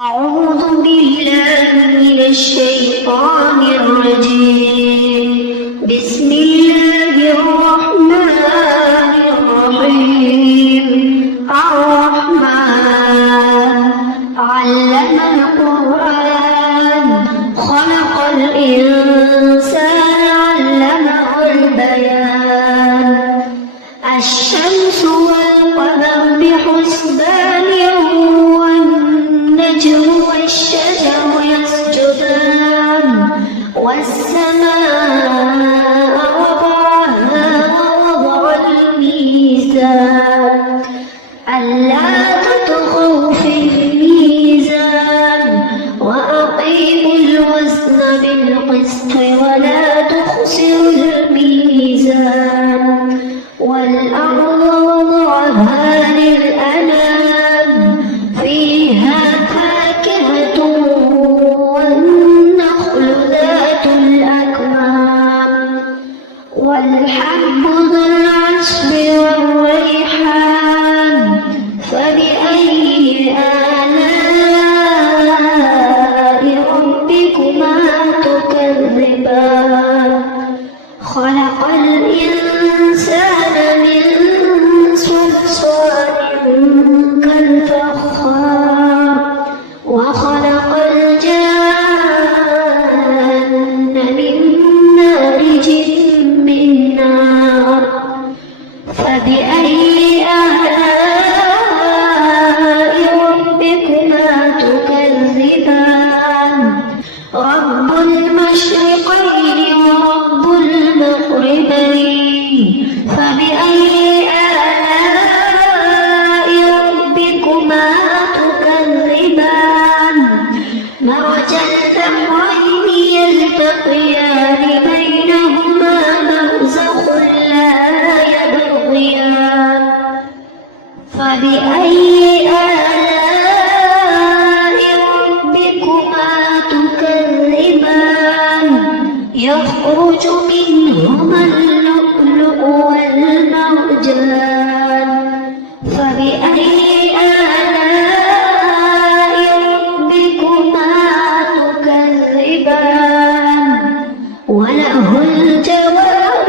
أعوذ بالله من الشيطان الرجيم. بسم الله الرحمن الرحيم. الرحمن علم القرآن خلق الإنسان علمه البيان. الشمس والقمر بحسبان والشجر يسجدان والسماء وضعها ووضع الميزان ألا تطغوا في الميزان وأقيموا الوزن بالقسط ولا تخسروا الميزان والأرض وضعها للأنام فيها فاكهة والنخل ذات الأكمام والحب ذو العصف والريحان فبأي آلاء ربكما تكذبان. خلق الإنسان من صلصال كالفخار وخلق الجان من مارج من نار فبأي آلاء ربكما تكذبان. رب المشرقين ورب المغربين فبأي آلاء ربكما تكذبان. مرج البحرين يلتقيان بينهما برزخ لا يبغيان فبأي آلاء ربكما تكذبان. يخرج منهما اللؤلؤ والمرجان فبأي آلاء ربكما تكذبان. وله الجوار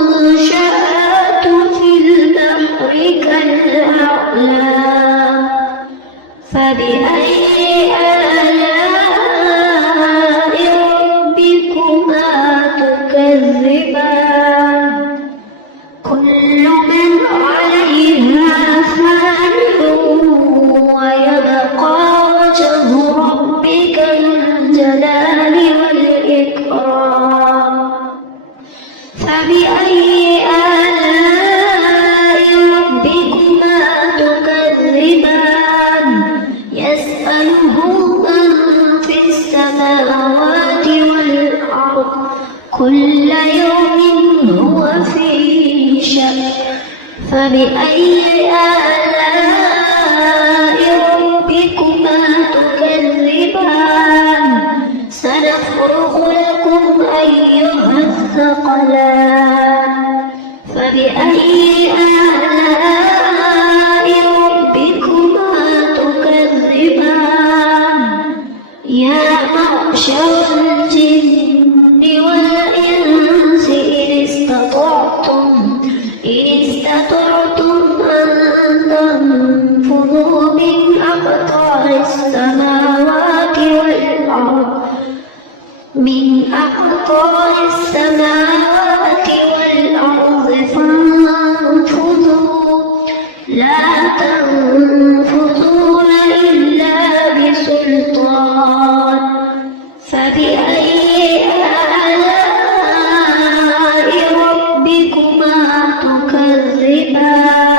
المنشآت في البحر كالأعلام فبأي آلاء ربكما تكذبان. كل من عليها فان ويبقى وجه ربك ذو الجلال والإكرام فبأي آلاء ربكما تكذبان. يسأله من في السماوات والأرض كل يوم هو في شأن فبأي آلاء ربكما تكذبان. سنفرغ لكم أيها الثقلان فبأي آلاء ربكما تكذبان. يا معشر الجن والإنس إن استطعتم أن تنفذوا من أقطار السماوات والأرض فانفذوا لا تنفذون إلا بسلطان فبأي آلاء ربكما تكذبان.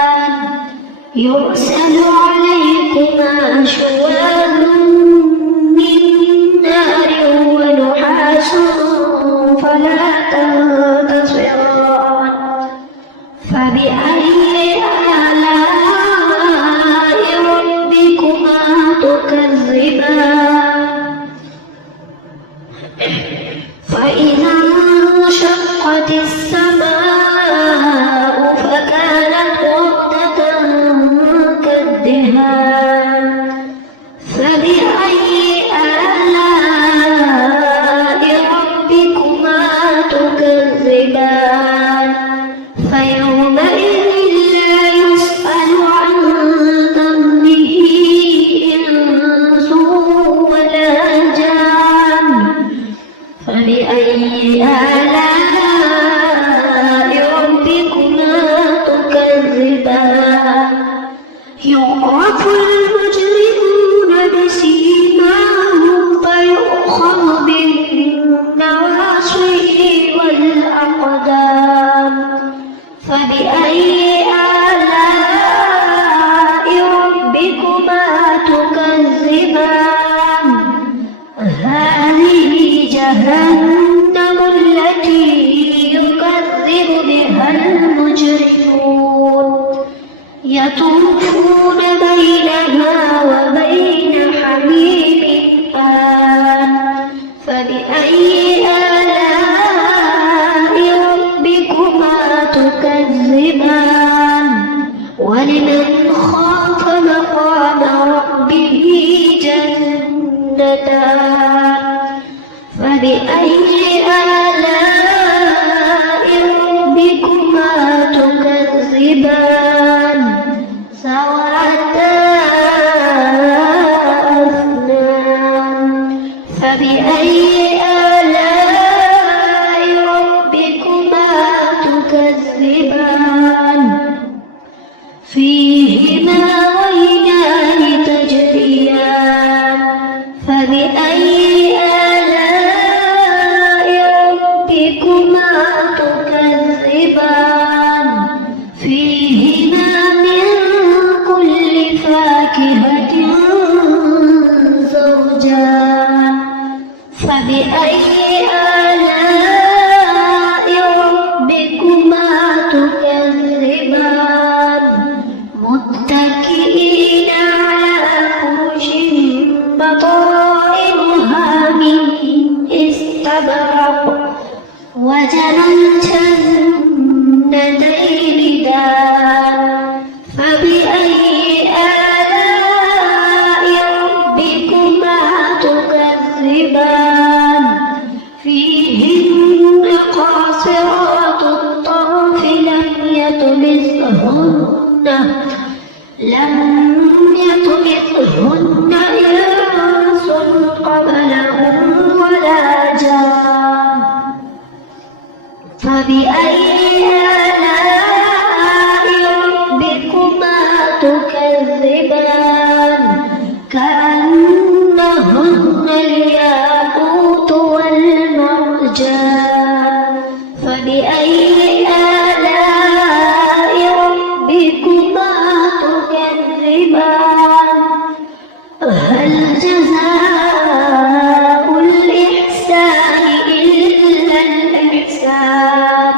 يرسل عليكما شواظ من نار ونحاس فلا تنتصران فبأي آلاء ربكما تكذبان. فإذا انشقت السماء فكانت وردة كالدهان فبأي آلاء ربكما تكذبان ذواتا أفنان فبأي آلاء ربكما تكذبان فيهما عينان تجريان فبأي آلاء ربكما تكذبان فيهما من كل فاكهة زوجان فبأي آلاء ربكما تكذبان متكئين على فرش بطائنها من استبرق وجنى الجنتين دان فبأي آلاء ربكما تكذبان فيهن قاصرات الطرف لم يطمثهن إنس قبلهم ولا جان فبأي آلاء ربكما تكذبان كأنهن الياقوت والمرجان فبأي آلاء ربكما تكذبان هل جزاء الإحسان إلا الإحسان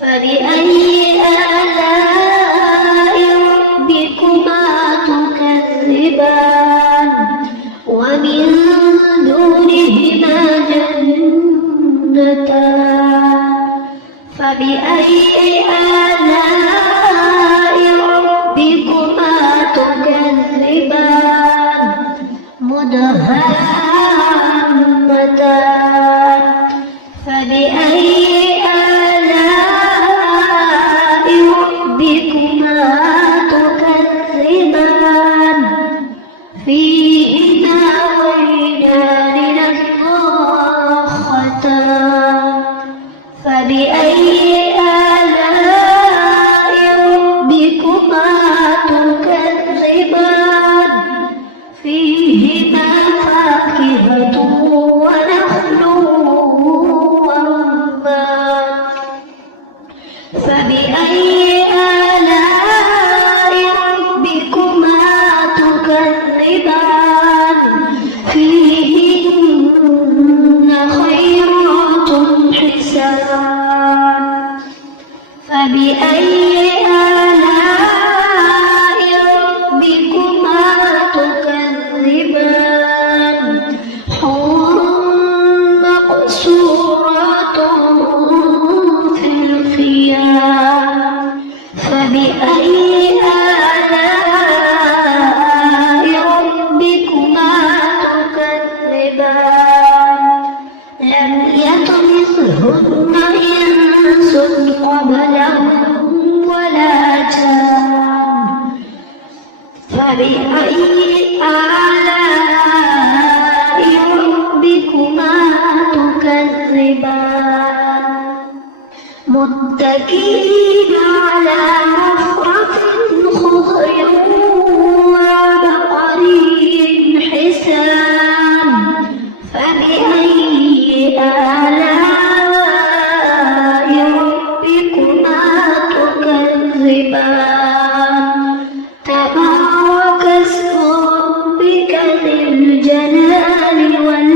فبأي آلاء ربكما تكذبان ومن دونهما جنتان فبأي آلاء ربكما تكذبان مدهامتان فبأي آلاء ربكما تكذبان فيهما عينان نضاختان فبأي آلاء ربكما تكذبان فيهما فاكهة ونخل ورمان فبأي آلاء ربكما تكذبان فيهن خيرات حسان فبأي آلاء ربكما تكذبان حور مقصورات في الخيام فبأي آلاء ربكما تكذبان لم يطمثهن إنس قبلهم ولا جان فبأي آلاء ربكما تكذبان متكئين على رفرف خضر وعبقري حسان فبأي آلاء ربكما تكذبان تبارك اسم ربك ذي الجلال والإكرام